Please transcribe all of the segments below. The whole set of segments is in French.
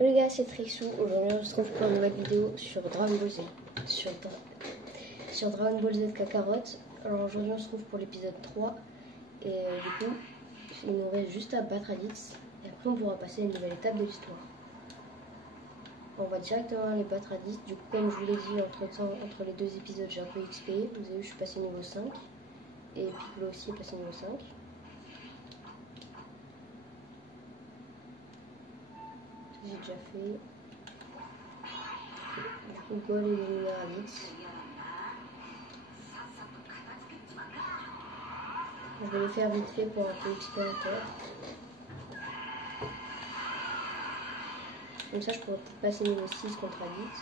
Les gars, c'est Trixou. Aujourd'hui, on se retrouve pour une nouvelle vidéo sur Dragon Ball Z. Sur Dragon Ball Z Kakarot. Alors aujourd'hui, on se retrouve pour l'épisode 3. Et du coup, il nous reste juste à battre Raditz. Et après, on pourra passer à une nouvelle étape de l'histoire. On va directement aller battre Raditz. Du coup, comme je vous l'ai dit, entre les deux épisodes, j'ai un peu XP. Vous avez vu, je suis passé niveau 5. Et Piccolo aussi est passé niveau 5. J'ai déjà fait. Du coup, Gold et les Raditz. Je vais le faire vite fait pour un peu expérimentaire. Comme ça, je pourrais peut-être passer niveau 6 contre Raditz.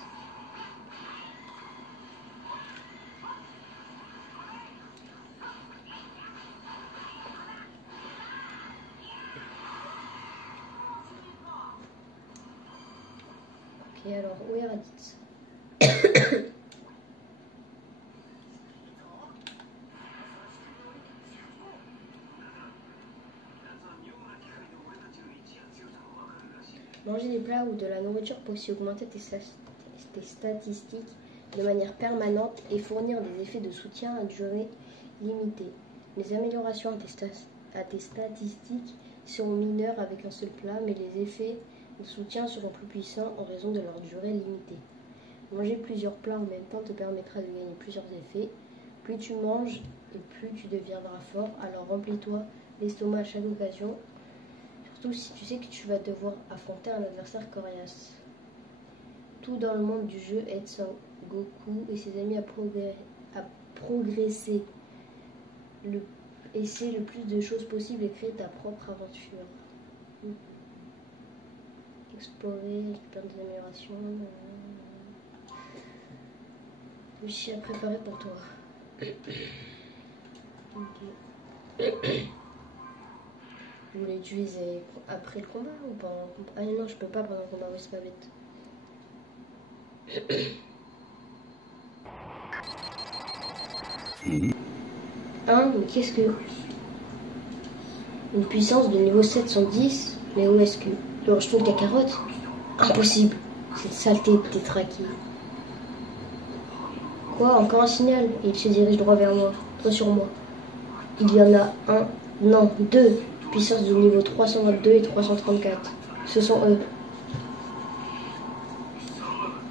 Ok, alors où est Raditz? Manger des plats ou de la nourriture peut aussi augmenter tes statistiques de manière permanente et fournir des effets de soutien à durée limitée. Les améliorations à tes statistiques seront mineures avec un seul plat, mais les effets de soutien seront plus puissants en raison de leur durée limitée. Manger plusieurs plats en même temps te permettra de gagner plusieurs effets. Plus tu manges et plus tu deviendras fort, alors remplis-toi l'estomac à chaque occasion. Surtout si tu sais que tu vas devoir affronter un adversaire coriace. Tout dans le monde du jeu aide Son Goku et ses amis à progresser. Essaie le plus de choses possibles et crée ta propre aventure. Explorer, récupérer des améliorations. Je suis à préparer pour toi. Ok. Vous l'utilisez après le combat ou pendant le combat? Ah non, je peux pas pendant le combat, oui, c'est pas bête. Hein, mais qu'est-ce que... Une puissance de niveau 710? Mais où est-ce que... Le rejeton de Kakarot? Impossible. Cette saleté de tétraki. Quoi? Encore un signal? Et il se dirige droit vers moi. Droit sur moi. Il y en a un... Non, deux. Puissance de niveau 322 et 334. Ce sont eux.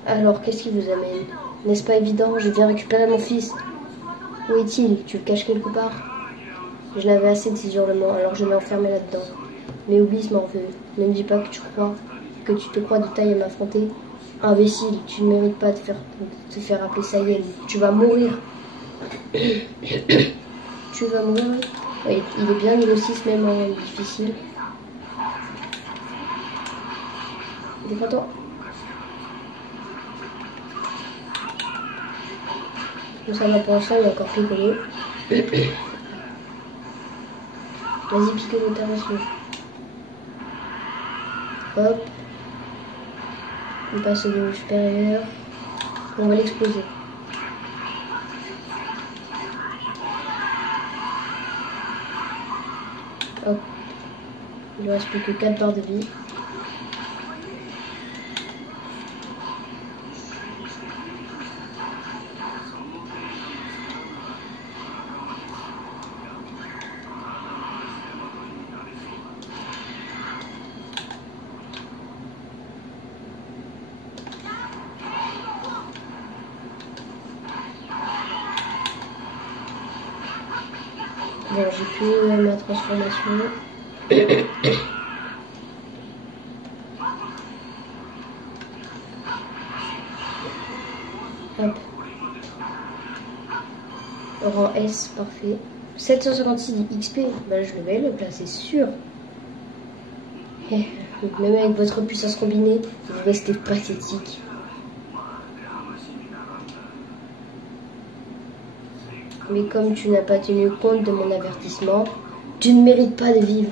Alors, qu'est-ce qui vous amène? N'est-ce pas évident? Je viens récupérer mon fils. Où est-il? Tu le caches quelque part? Je n'avais assez de ces hurlements, alors je l'ai enfermé là-dedans. Mais oublie ce morveux. Ne me dis pas que tu te crois de taille à m'affronter. Imbécile, tu ne mérites pas de te faire appeler Saiyan. Tu vas mourir. Tu vas mourir, oui. Ouais, il est bien niveau 6 même en difficile. Défends-toi. Donc ça va pour l'instant, il y a encore Piccolo. Vas-y Piccolo, tabasse-le. Hop. On passe au niveau supérieur. On va l'exploser. Hop. Il ne reste plus que 4 barres de vie. Bon, j'ai plus ma transformation. Hop. Rang S, parfait. 756 XP, bah, je le vais le placer sûr. Même avec votre puissance combinée, vous restez pathétique. Mais comme tu n'as pas tenu compte de mon avertissement, tu ne mérites pas de vivre.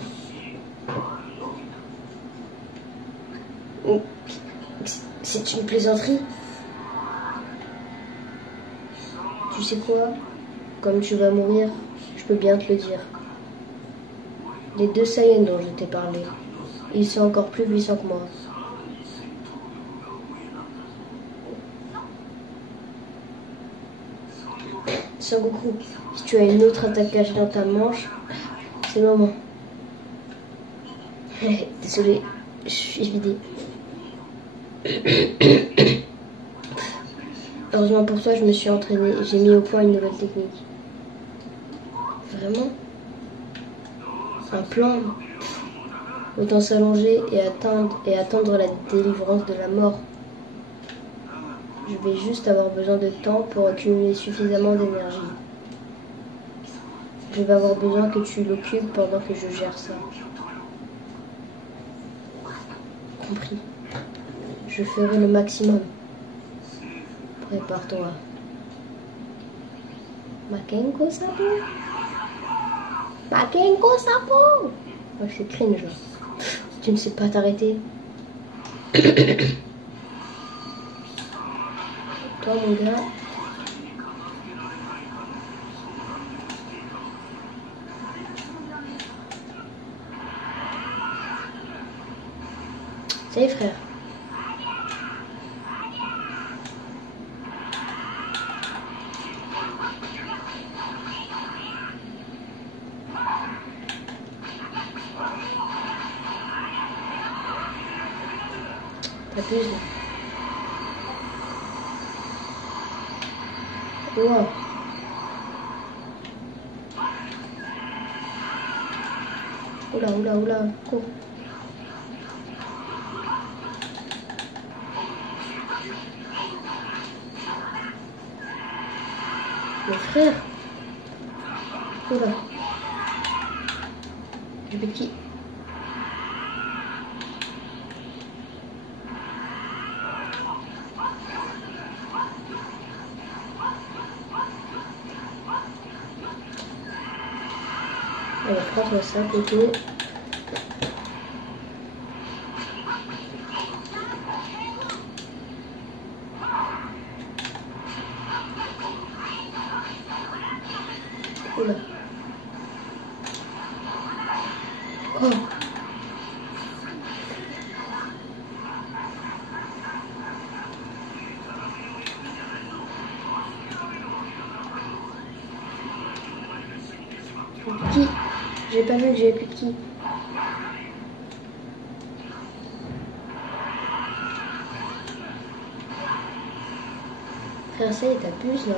C'est une plaisanterie. Tu sais quoi? Comme tu vas mourir, je peux bien te le dire. Les deux Saiyans dont je t'ai parlé, ils sont encore plus puissants que moi. Sangoku, si tu as une autre attaque cachée dans ta manche, c'est le moment. Désolé, je suis vidée. Heureusement pour toi, je me suis entraînée. J'ai mis au point une nouvelle technique. Vraiment? Un plan? Autant s'allonger et attendre la délivrance de la mort. Je vais juste avoir besoin de temps pour accumuler suffisamment d'énergie. Je vais avoir besoin que tu l'occupes pendant que je gère ça. Compris. Je ferai le maximum. Prépare-toi. Makenko Sapo. Makenko Sapo. Oh, c'est cringe. Tu ne sais pas t'arrêter. Toi, mon gars. Salut, frère. T'abuses là. Wow. Oula, oula, oula, cours. Mon frère. Oula. Du petit. Alors, prends-toi ça, côté. Oula. Oh. Qui? J'ai pas vu que j'avais plus de qui. Frère, ça y est, t'abuses là.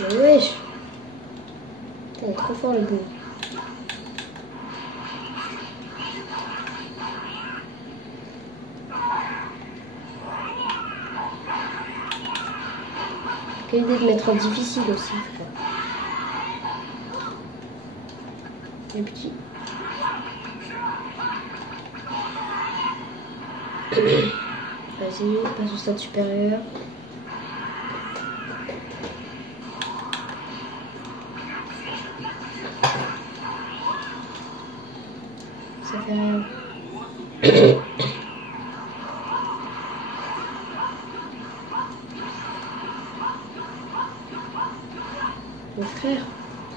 Mais wesh. Putain, il est trop fort le bout. Quelle idée de mettre en difficile aussi, frère. Le petit. Vas-y, passe au stade supérieur. Ça fait rien. Mon frère.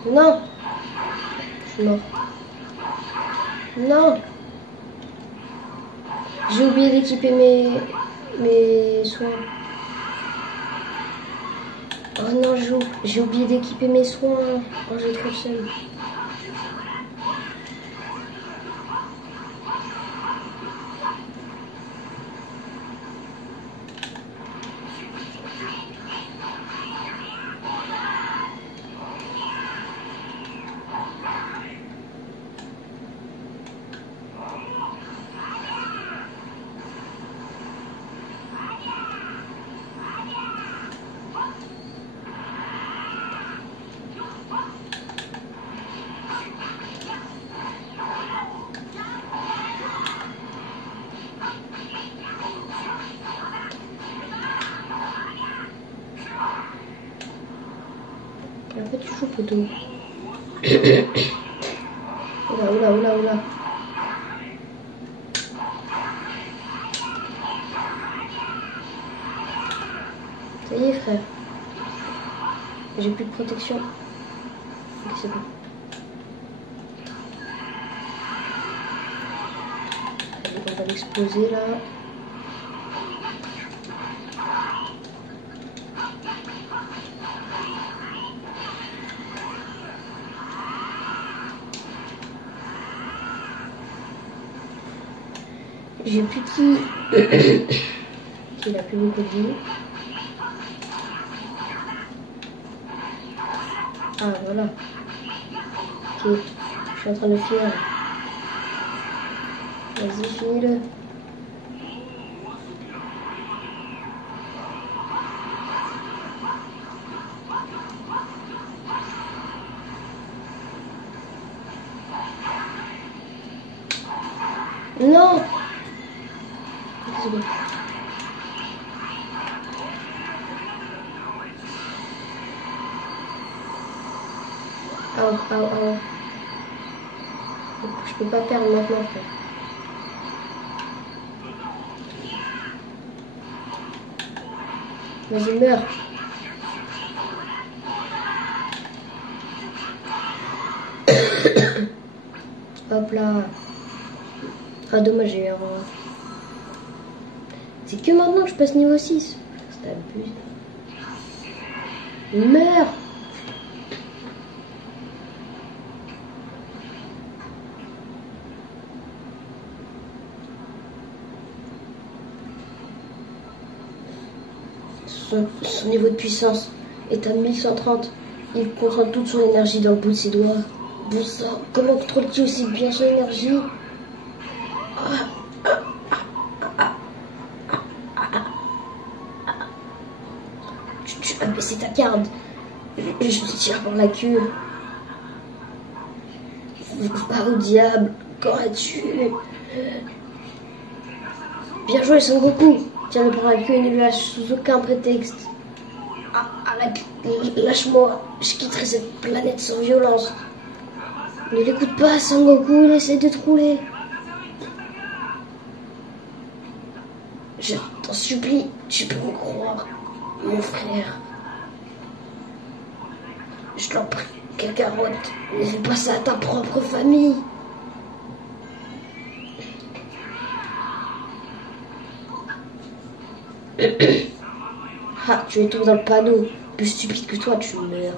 Non. Je suis mort. Non. J'ai oublié d'équiper mes soins. Oh non, j'ai oublié d'équiper mes soins. Oh, j'ai trop le seum. Et en fait, tu joues poteau. Oula, oula, oula, oula. Ça y est, frère. J'ai plus de protection. Ok, c'est bon. Allez, on va l'exploser là. J'ai plus qui. Il a plus beaucoup de vie. Ah voilà. Ok, je suis en train de finir. Vas-y, finis-le. Non. Désolé. Oh. Je peux pas perdre maintenant, frère. Vas-y, meurs. Hop là. Ah, dommage, j'ai eu un... C'est que maintenant que je passe niveau 6. C'est abusé. Meurs. Son niveau de puissance est à 1130. Il concentre toute son énergie dans le bout de ses doigts. Bon sang, comment contrôle-t-il aussi bien son énergie? Tu as baissé ta garde. Je te tire par la queue. Va au diable. Quand as-tu? Bien joué, Son Goku. Tiens-le par la queue et ne le lâche sous aucun prétexte. Lâche-moi. Je quitterai cette planète sans violence. Ne l'écoute pas, Son Goku. Il essaie de te rouler. Je t'en supplie, tu peux me croire, mon frère. Je t'en prie, Kakarot, ne fais pas ça à ta propre famille. Ah, tu es tombé dans le panneau. Plus stupide que toi, tu meurs.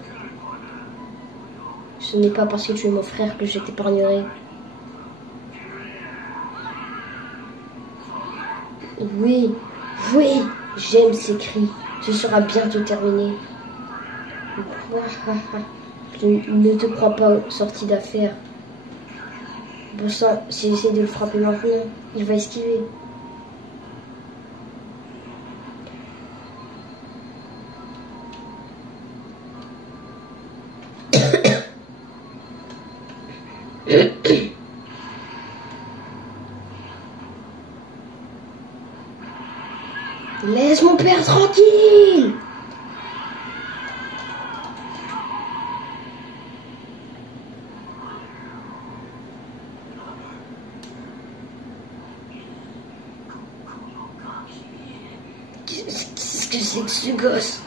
Ce n'est pas parce que tu es mon frère que je t'épargnerai. Oui, j'aime ces cris. Ce sera bientôt terminé. Je ne te crois pas sorti d'affaire. Bon sang, si j'essaie de le frapper maintenant, il va esquiver. Laisse mon père tranquille. Qu'est-ce que c'est que ce gosse?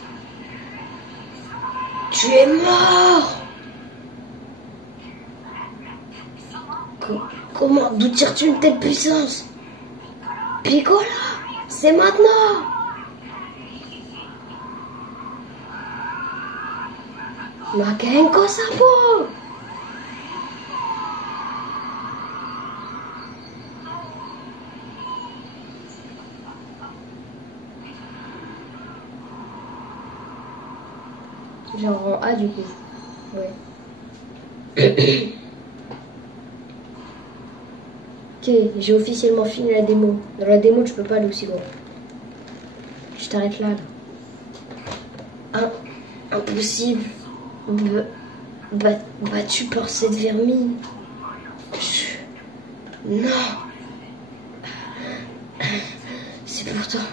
Tu es mort. Comment? D'où tires-tu une telle puissance? Piccolo, c'est maintenant. Makenko Sapo. Genre en A du coup. Ouais. Ok, j'ai officiellement fini la démo. Dans la démo, tu peux pas aller aussi loin. Je t'arrête là. Impossible. Battu par cette vermine. Non. C'est pourtant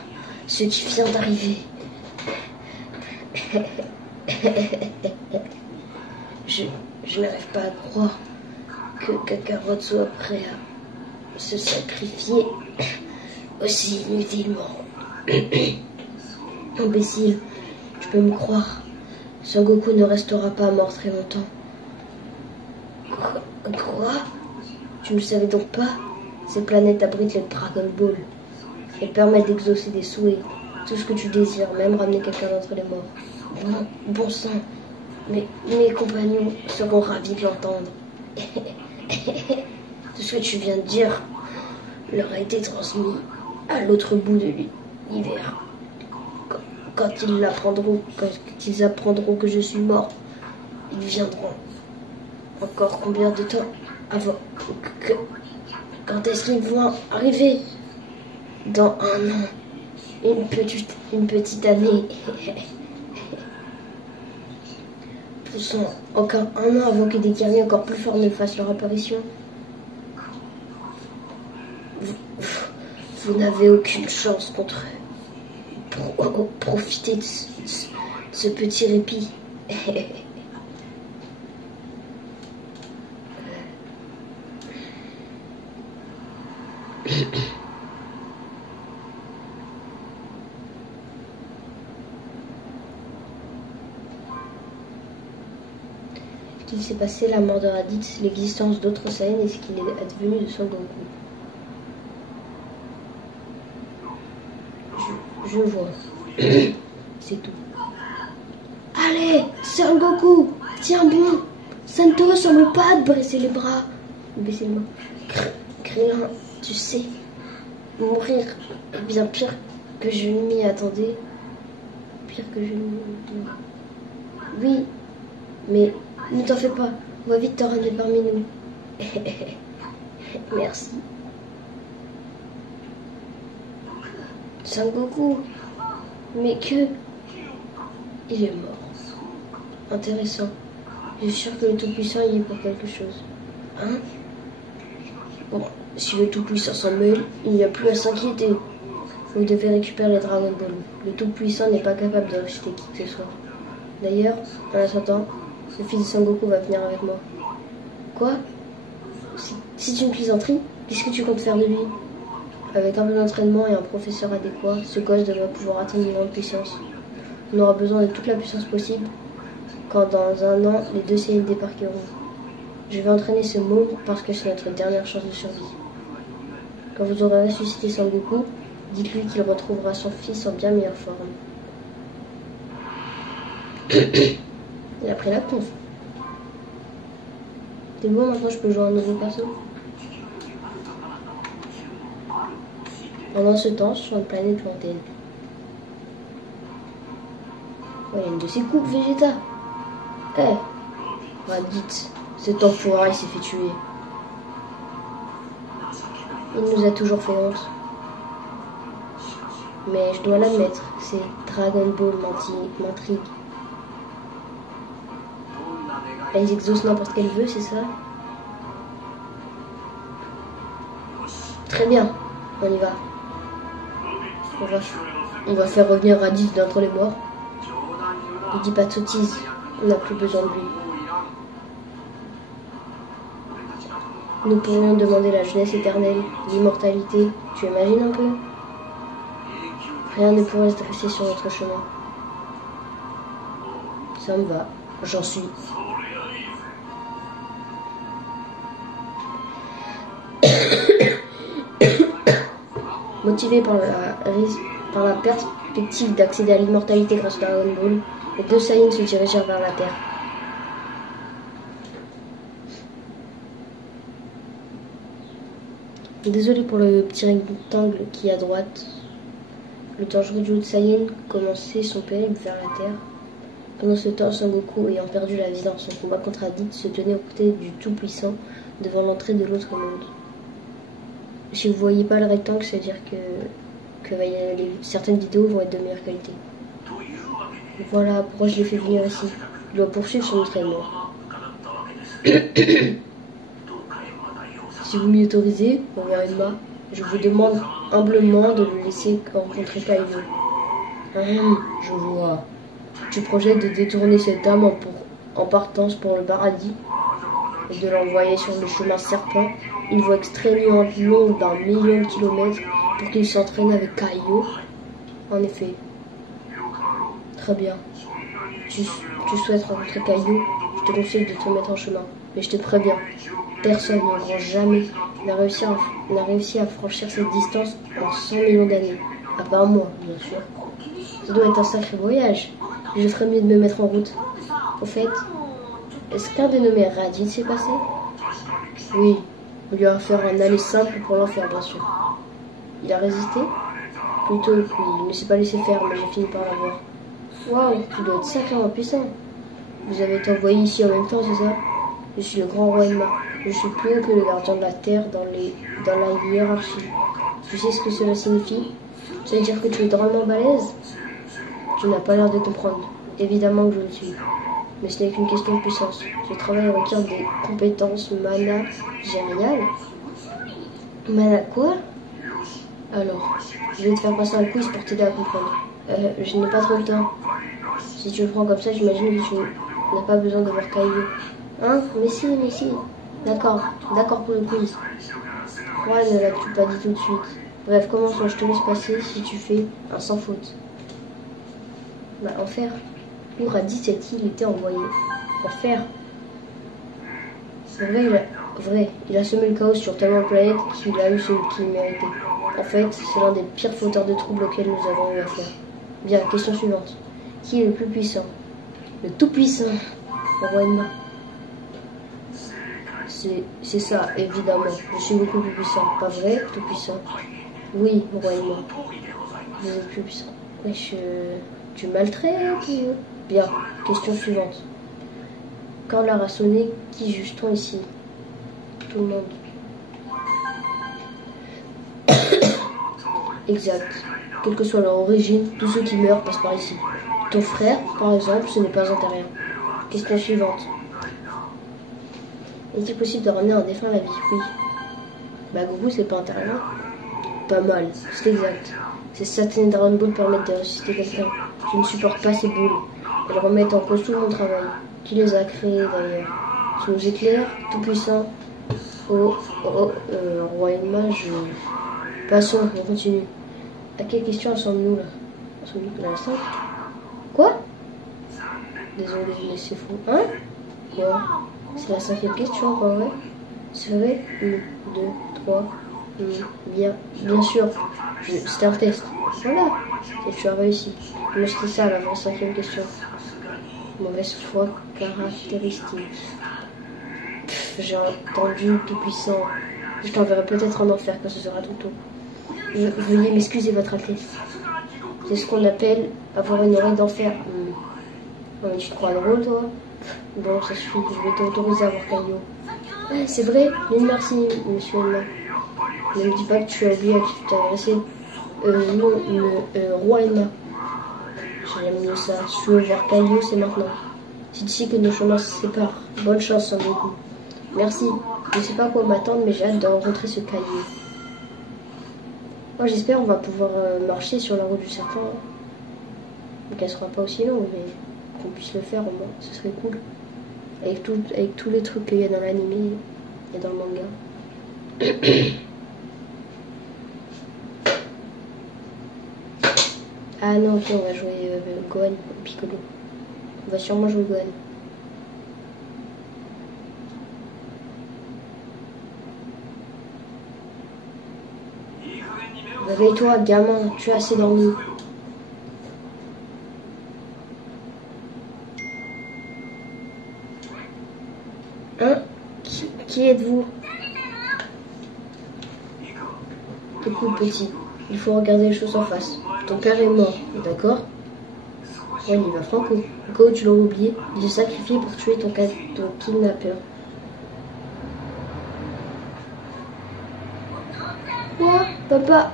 ce qui vient d'arriver. Je n'arrive pas à croire que Kakarot soit prêt à se sacrifier aussi inutilement. Imbécile, tu peux me croire. Son Goku ne restera pas mort très longtemps. Quoi? Tu ne le savais donc pas? Cette planète abrite le Dragon Ball. Elle permet d'exaucer des souhaits, tout ce que tu désires, même ramener quelqu'un d'entre les morts. Bon sang, mes compagnons seront ravis de l'entendre. Tout ce que tu viens de dire leur a été transmis à l'autre bout de l'univers. Quand ils apprendront que je suis mort, ils viendront. Encore combien de temps avant que... Quand est-ce qu'ils vont arriver? Dans un an. Une petite année. Poussons encore un an avant que des guerriers encore plus forts ne fassent leur apparition. Vous n'avez aucune chance contre eux. Profitez de ce petit répit. Ce qu'il s'est passé, la mort de Raditz, l'existence d'autres Saiyans et ce qu'il est advenu de Son Goku. Je vois. C'est tout. Allez, Son Goku, tiens bon. Ça ne te ressemble pas de baisser les bras. Baisser les mains. Krillin, tu sais, mourir est bien pire que je ne m'y attendais. Pire que je ne m'y attendais. Oui, mais ne t'en fais pas. On va vite te ramener parmi nous. Merci. Son Goku. Mais que... Il est mort. Intéressant. Je suis sûr que le Tout-Puissant y est pour quelque chose. Hein? Bon, si le Tout-Puissant s'en mêle, il n'y a plus à s'inquiéter. Vous devez récupérer les Dragon Ball. Le Tout-Puissant n'est pas capable de rejeter qui que ce soit. D'ailleurs, en attendant, le fils de Son Goku va venir avec moi. Quoi? C'est une plaisanterie? Qu'est-ce que tu comptes faire de lui? Avec un peu d'entraînement et un professeur adéquat, ce gosse devrait pouvoir atteindre une grande puissance. On aura besoin de toute la puissance possible quand dans un an, les deux Saiyans débarqueront. Je vais entraîner ce môme parce que c'est notre dernière chance de survie. Quand vous aurez ressuscité Son Goku, dites-lui qu'il retrouvera son fils en bien meilleure forme. Il a pris la conf. C'est bon, maintenant je peux jouer un nouveau perso. Pendant ce temps, sur une planète lointaine. Ouais, il y a une de ces coupes Vegeta. Raditz, cet enfoiré s'est fait tuer. Il nous a toujours fait honte. Mais je dois l'admettre, c'est Dragon Ball m'intrigue. Elle exauce n'importe quel vœu, c'est ça? Très bien, on y va. On va faire revenir Raditz d'entre les morts. Ne dis pas de sottises, on n'a plus besoin de lui. Nous pourrions demander la jeunesse éternelle, l'immortalité, tu imagines un peu? Rien ne pourrait se dresser sur notre chemin. Ça me va, j'en suis. Motivés par la perspective d'accéder à l'immortalité grâce à Dragon Ball, les deux Saiyans se dirigèrent vers la Terre. Désolé pour le petit rectangle qui est à droite. Le dangereux duo de Saiyan commençait son périple vers la Terre. Pendant ce temps, Son Goku, ayant perdu la vie dans son combat contre Raditz, se tenait aux côtés du Tout-Puissant devant l'entrée de l'autre monde. Si vous ne voyez pas le rectangle, c'est-à-dire que certaines vidéos vont être de meilleure qualité. Voilà pourquoi je l'ai fait venir ici. Il doit poursuivre son entraînement. Si vous m'y autorisez, envers Emma, je vous demande humblement de le laisser rencontrer Kaio. Je vois. Tu projettes de détourner cette dame en partance pour le paradis et de l'envoyer sur le chemin serpent, une voie exténuante longue d'1 million de kilomètres pour qu'il s'entraîne avec Kaio. En effet. Très bien. Tu souhaites rencontrer Kaio, je te conseille de te mettre en chemin. Mais je te préviens, personne n'aura jamais réussi à franchir cette distance en 100 millions d'années. À part moi, bien sûr. Ça doit être un sacré voyage. Je ferais mieux de me mettre en route. Au fait, est-ce qu'un dénommé Raditz s'est passé? Oui, On lui a fait un aller simple pour l'enfer, bien sûr. Il a résisté? Plutôt, oui, il ne s'est pas laissé faire, mais j'ai fini par l'avoir. Waouh, tu dois être sacrément puissant. Vous avez été envoyé ici en même temps, c'est ça? Je suis le grand roi Emma. Je suis plus haut que le gardien de la terre dans la hiérarchie. Tu sais ce que cela signifie? Ça veut dire que tu es drôlement balèze? Tu n'as pas l'air de comprendre. Évidemment que je le suis. Mais ce n'est qu'une question de puissance. Ce travail requiert des compétences managériales. Mana quoi? Alors, je vais te faire passer un quiz pour t'aider à comprendre. Je n'ai pas trop le temps. Si tu le prends comme ça, j'imagine que tu n'as pas besoin de voir Caillou. Hein? Mais si. D'accord pour le quiz. Moi, ne l'as-tu pas dit tout de suite? Bref, commençons, je te laisse passer si tu fais un sans faute. Bah, enfer. Où Raditz-il été envoyé? Enfer. Vrai, il a semé le chaos sur tellement de planètes qu'il a eu ce qu'il méritait. En fait, c'est l'un des pires fauteurs de troubles auxquels nous avons eu affaire. Bien, question suivante. Qui est le plus puissant? Le tout-puissant, le roi Emma. C'est ça, évidemment. Je suis beaucoup plus puissant. Pas vrai, tout-puissant? Oui, roi Emma. Vous êtes plus puissant. Wesh, tu maltraites ou... Bien, question suivante. Quand l'heure a sonné, qui juge-t-on ici? Tout le monde. Exact. Quelle que soit leur origine, tous ceux qui meurent passent par ici. Ton frère, par exemple, ce n'est pas un terrien. Question suivante. Est-il possible de ramener un défunt à la vie? Oui. Bah Goku, c'est pas un terrien. Pas mal, c'est exact. Ces satanées Dragon Ball permettent de ressusciter quelqu'un. Je ne supporte pas ces boules. Elles remettent en cause tout mon travail. Qui les a créées d'ailleurs? Tu nous éclaires, tout puissant. Roi Emma, Passons, on continue. À quelle question sommes-nous là? Sommes-nous à la 5? Quoi? Désolé, mais c'est faux. Hein? Quoi? C'est la 5e question, quoi, ouais? C'est vrai? 1, 2, 3. Bien sûr. C'était un test. Voilà. Et tu as réussi. Moi, c'était ça, la 25e question. Mauvaise foi caractéristique. J'ai entendu tout puissant. Je t'enverrai peut-être en enfer quand ce sera tout tôt. Veuillez m'excuser, votre Altesse. C'est ce qu'on appelle avoir une oreille d'enfer. Tu te crois drôle, toi? Bon, ça suffit. Je vais t'autoriser à voir Caillou. C'est vrai? Mais merci, monsieur Emma. Ne me dis pas que tu as oublié à qui tu t'es adressé. Non, le roi Emma. J'aime mieux ça. Si tu veux voir Caillou, c'est maintenant. C'est ici que nos chemins se séparent. Bonne chance, Son Goku. Merci. Je ne sais pas quoi m'attendre, mais j'ai hâte de rencontrer ce Caillou. Moi, j'espère qu'on va pouvoir marcher sur la route du serpent. Donc, elle sera pas aussi longue, mais qu'on puisse le faire au moins. Ce serait cool. Avec tous les trucs qu'il y a dans l'anime et dans le manga. Ah non, ok, on va jouer Gohan Piccolo. On va sûrement jouer Gohan. Réveille-toi, gamin, tu as assez dormi. Hein? Qui êtes-vous? Écoute, petit, il faut regarder les choses en face. Ton père est mort, d'accord? Ouais, il va franco. Au cas où tu l'aurais oublié, il s'est sacrifié pour tuer ton kidnappeur. Quoi? Papa?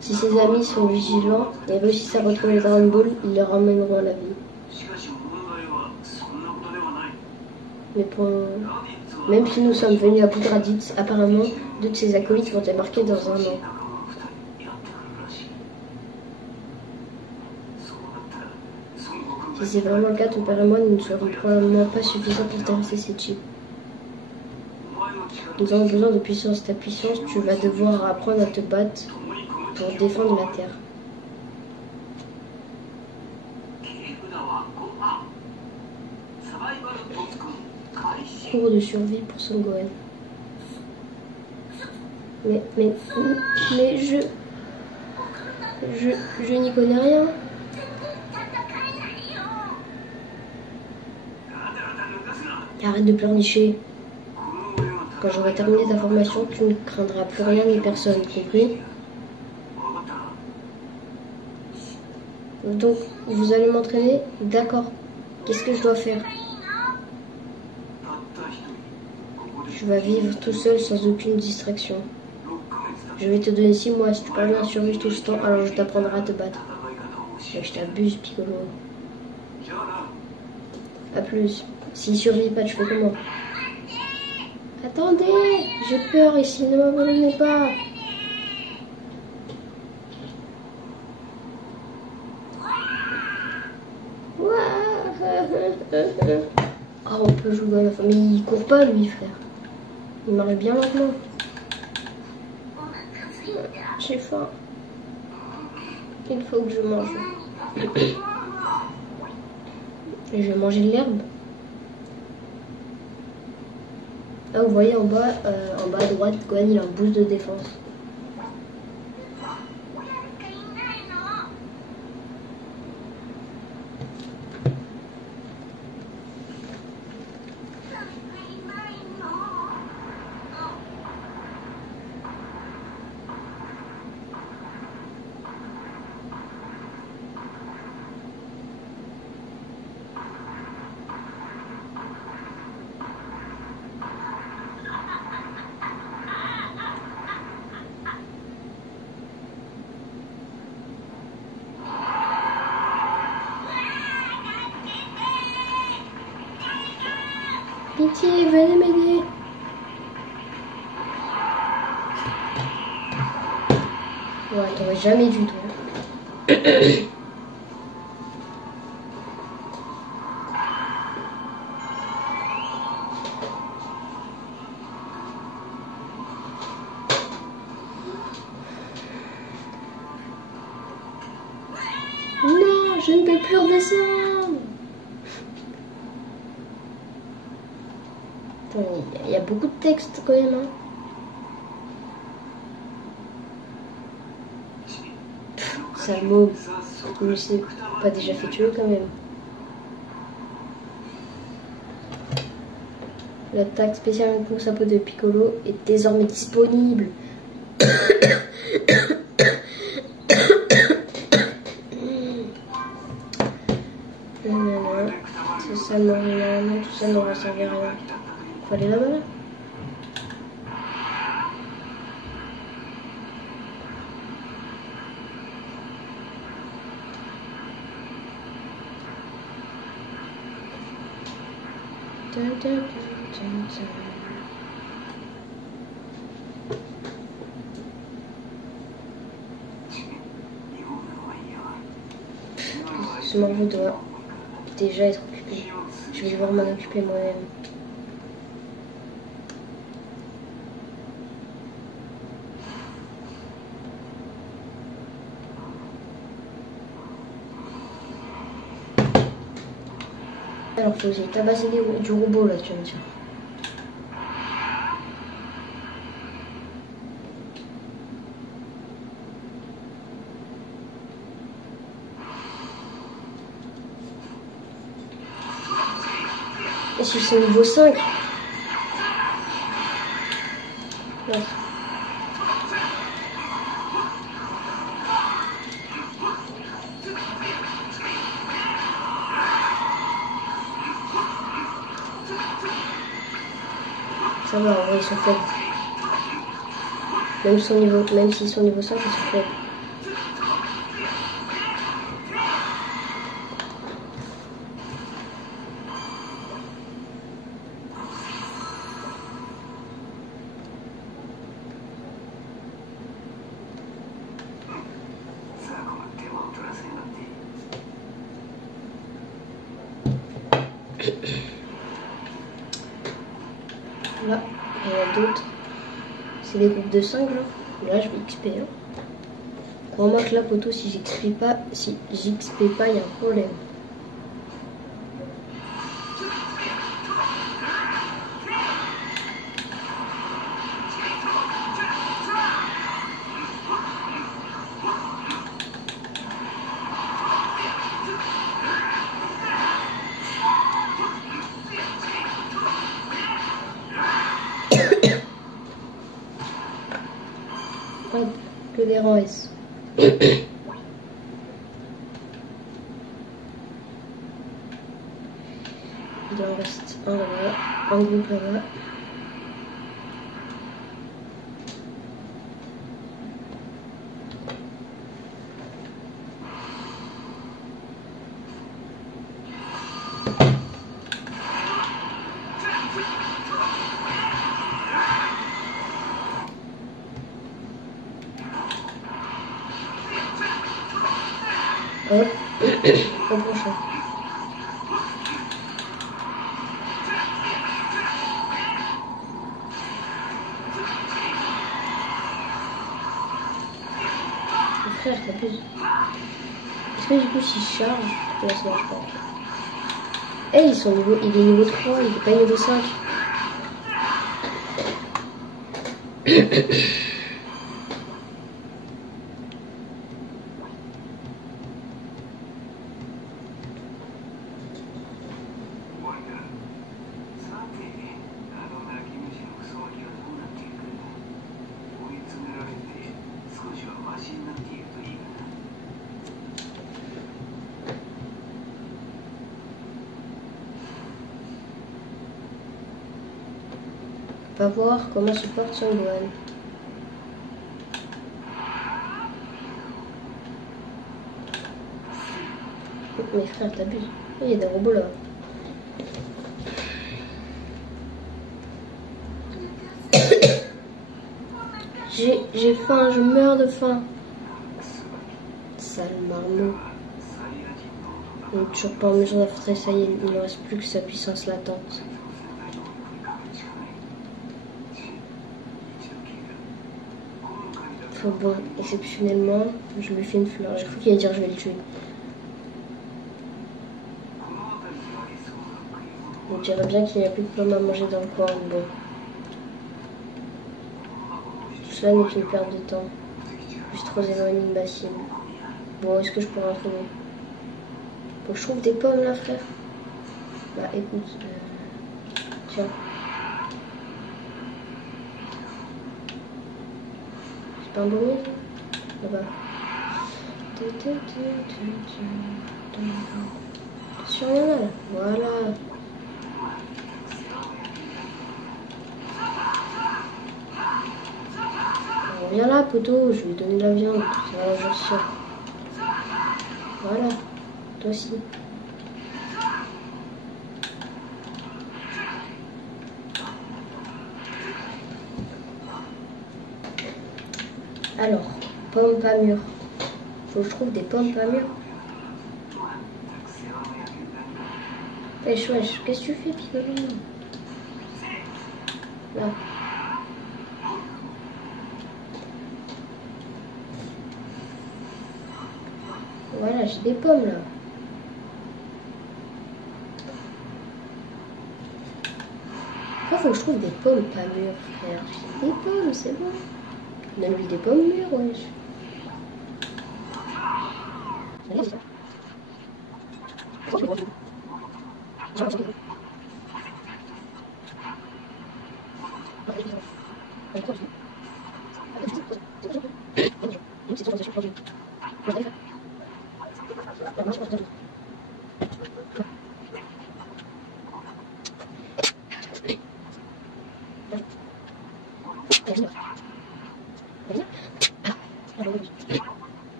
Si ses amis sont vigilants et réussissent à retrouver les Dragon Ball, ils les ramèneront à la vie. Mais même si nous sommes venus à bout de Raditz, apparemment, 2 de ses acolytes vont débarquer dans un an. Si c'est vraiment le cas, ton père et moi, nous ne serons probablement pas suffisants pour terrasser ces chips. Nous avons besoin de puissance. Ta puissance, tu vas devoir apprendre à te battre pour défendre la Terre. Cours de survie pour Son Gohan. Mais je n'y connais rien. Arrête de pleurnicher. Quand j'aurai terminé ta formation, tu ne craindras plus rien ni personne, compris? Donc, vous allez m'entraîner? D'accord. Qu'est-ce que je dois faire? Tu vas vivre tout seul sans aucune distraction. Je vais te donner 6 mois. Si tu parviens à survivre tout ce temps, alors je t'apprendrai à te battre. Mais je t'abuse, Piccolo. A plus. S'il survit pas, tu fais comment? Attendez, j'ai peur ici, ne m'abandonnez pas. Ah, on peut jouer à la fin. Mais il court pas, lui, frère. Il marche bien lentement. J'ai faim. Il faut que je mange. Et je vais manger de l'herbe. Ah, vous voyez en bas à droite, Gohan il a un boost de défense. Pitié, venez m'aider. Ouais, t'aurais jamais dû, toi. Non, je ne peux plus redescendre. Il y a beaucoup de texte quand même. Hein. Sale mot. Mais c'est pas déjà fait tuer quand même. L'attaque spéciale pour sa peau de Piccolo est désormais disponible. C'est ça, non, tout ça n'aura servi à rien. Faut aller là-bas là. Ce morceau doit déjà être occupé. Je vais devoir m'en occuper moi-même. Alors faut essayer de tabasser du robot là, tu vas me dire. Est-ce que c'est niveau 5? Ouais. Ça va, en vrai, ils sont faibles. Même s'ils sont niveau 5, ils sont faibles. Là, il y en a d'autres. C'est des groupes de 5 là. Là, je vais XP. Hein. Crois-moi que là, poteau, si j'XP pas, il y a un problème. des rangs S. Il en reste un là-bas, un groupe là-bas. Hop, au prochain. Frère, t'abuses. Est-ce que du coup s'il charge, là ça marche pas. Eh, il est niveau 3, il est pas niveau 5. On va voir comment se porte son douane. Mais frère, t'abuses. Il y a des robots là. J'ai faim, je meurs de faim. Sale marmot. Il n'est toujours pas en mesure d'affronter ça y est, il ne reste plus que sa puissance latente. Enfin bon, exceptionnellement, je lui fais une fleur. J'ai cru qu'il allait dire je vais le tuer. On dirait bien qu'il n'y a plus de pommes à manger dans le coin. Bon. Tout cela n'est qu'une perte de temps. Je suis trop éloigné de ma cible. Bon, est-ce que je pourrais en trouver? Bon, je trouve des pommes là, frère. Bah écoute, tiens. C'est pas un bon mec là-bas. Sur rien là. Voilà. Alors, viens là, poteau, je vais lui donner de la viande. Ça va l'agir. Voilà. Toi aussi. Alors, pommes pas mûres. Faut que je trouve des pommes pas mûres. Wesh, wesh, qu'est-ce que tu fais, Piccolo? Là. Voilà, j'ai des pommes là. Pourquoi faut que je trouve des pommes pas mûres, frère? J'ai des pommes, c'est bon. Donne-lui des pommes mûres, wesh.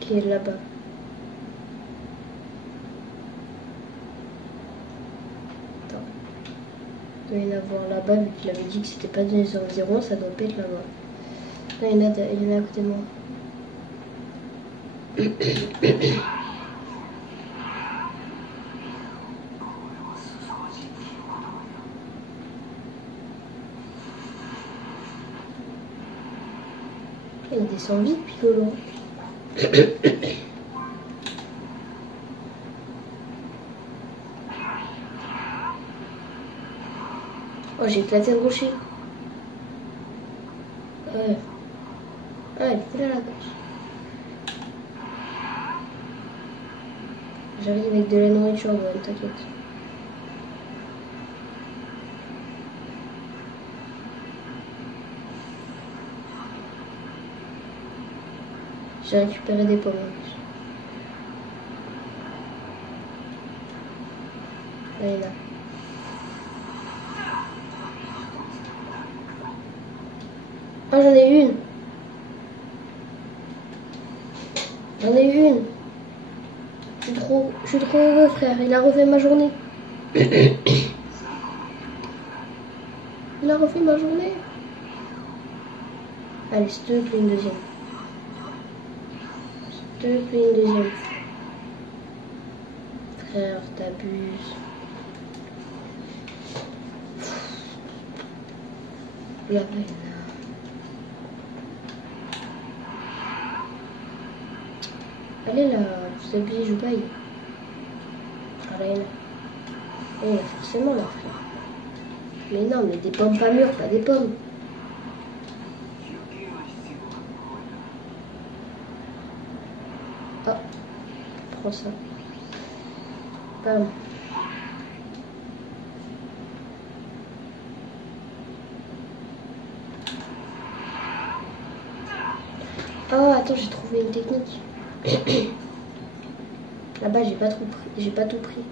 Qui est là-bas. Attends. Il doit y en avoir là-bas, vu qu'il avait dit que c'était pas donné 0-0, ça doit pas être là-bas. Non, il y en a à côté de moi. Il descend vite, Piccolo. Oh, j'ai éclaté le rocher. Ouais. Ah, elle est là, la course. J'arrive avec de la nourriture, ouais, t'inquiète. J'ai récupéré des pommes. Là, il y en a. Oh, j'en ai une. J'en ai une. Je suis trop heureux, frère. Il a refait ma journée. Il a refait ma journée. Allez, s'il te plaît, une deuxième. S'il te plaît, une deuxième. Frère, t'abuses. La reine. Allez là, vous habillez, je baille. Allez là. Oh, forcément là, frère. Mais non, mais des pommes pas mûres, pas des pommes. Oh, prends ça. Bam. Oh, attends, j'ai trouvé une technique. Là-bas, j'ai pas tout pris.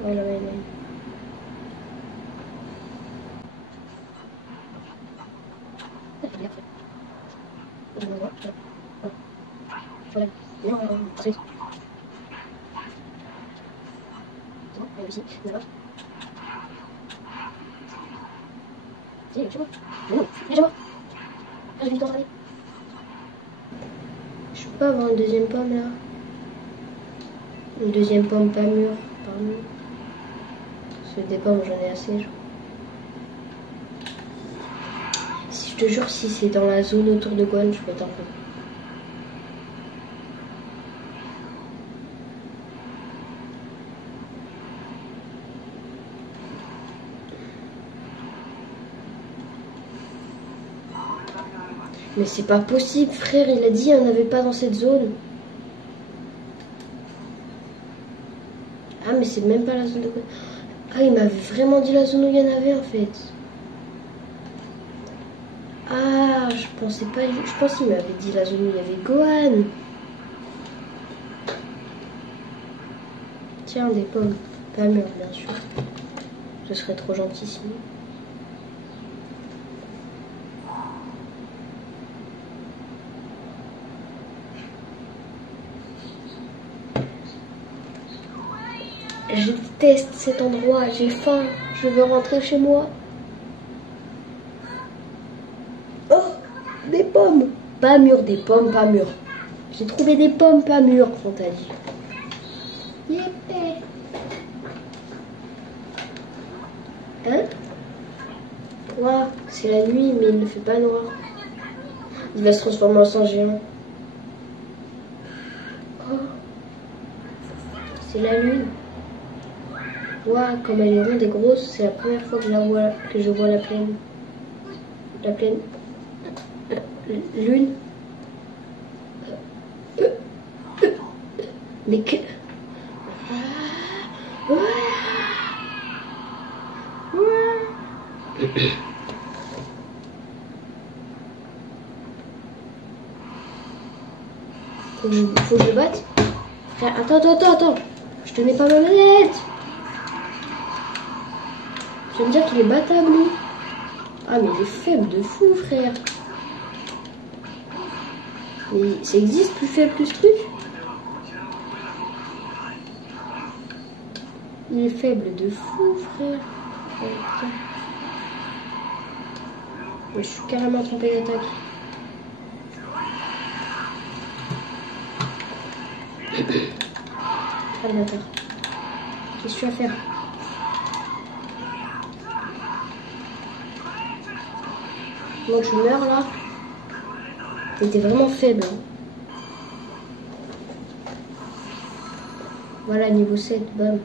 Voilà, voilà. Je peux pas avoir une deuxième pomme là. Une deuxième pomme pas mûre, pardon. Parce que des pommes j'en ai assez. Si je te jure, si c'est dans la zone autour de Gohan, je peux t'en faire. Mais c'est pas possible, frère, il a dit qu'il n'y en avait pas dans cette zone. Ah, mais c'est même pas la zone de quoi. Ah, il m'avait vraiment dit la zone où il y en avait en fait. Ah, je pensais pas. Je pense qu'il m'avait dit la zone où il y avait Gohan. Tiens, des pommes. Pas mûres, bien sûr. Ce serait trop gentil sinon. Je déteste cet endroit, j'ai faim, je veux rentrer chez moi. Oh, des pommes. Pas mûres, des pommes pas mûres. J'ai trouvé des pommes pas mûres, on t'a dit. Yépé. Hein? Ouais, c'est la nuit, mais il ne fait pas noir. Il va se transformer en sang géant. Oh. C'est la lune. Waouh, comme elle est ronde et grosse, c'est la première fois que je vois la pleine. La pleine lune. Mais que... Faut que je le batte. Frère, attends. Je tenais pas ma manette. Tu vas me dire qu'il est battable, lui. Ah, mais il est faible de fou, frère. Mais ça existe plus faible que ce truc? Il est faible de fou, frère. Oh, putain. Mais je suis carrément trompée d'attaque. Ah, d'accord. Qu'est-ce que tu vas faire? Moi je meurs là. T'étais vraiment faible. Hein. Voilà, niveau 7, bam.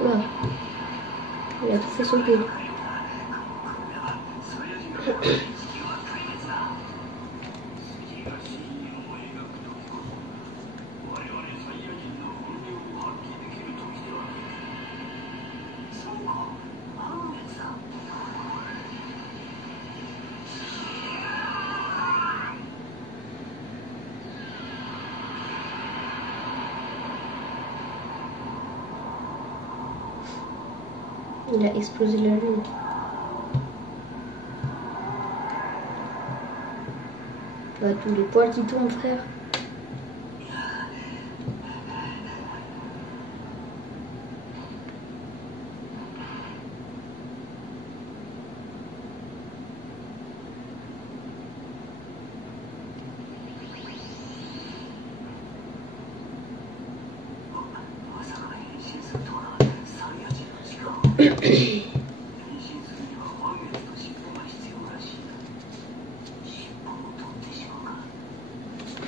Voilà. Il a tout fait sauter. Il a explosé la lune. Bah, tous les poils qui tombent, frère.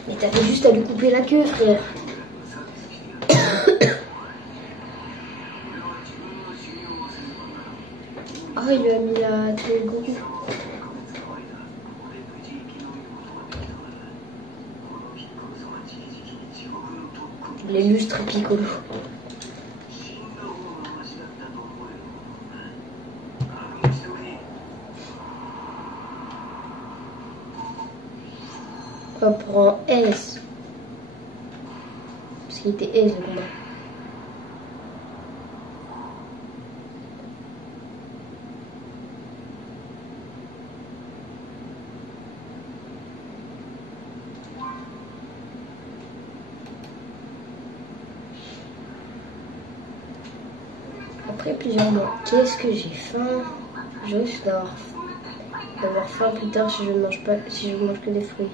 Mais t'avais juste à lui couper la queue, frère. Ah, il lui a mis la clé de Goku. Les lustres Piccolo. Pas pour un S. Parce qu'il était S le combat. Après plusieurs mois, qu'est-ce que j'ai faim? Je risque d'avoir faim plus tard si je ne mange mange que des fruits.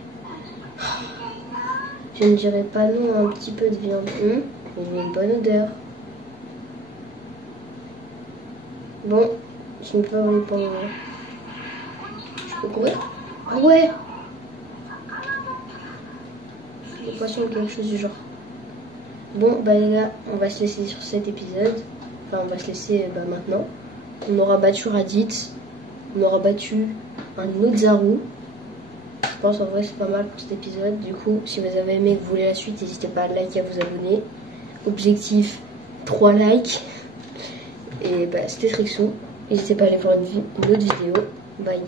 Je ne dirais pas non à un petit peu de viande. Il y a une bonne odeur. Bon, je ne peux pas rouler pour le moment. Je peux courir? Ah ouais! Des poissons ou quelque chose du genre. Bon, bah les gars, on va se laisser sur cet épisode. Enfin, on va se laisser maintenant. On aura battu Raditz. On aura battu un autre Zaru. Je pense en vrai c'est pas mal pour cet épisode. Du coup, si vous avez aimé et que vous voulez la suite, n'hésitez pas à liker, à vous abonner. Objectif 3 likes. Et bah c'était Trixou. N'hésitez pas à aller voir une autre vidéo. Bye.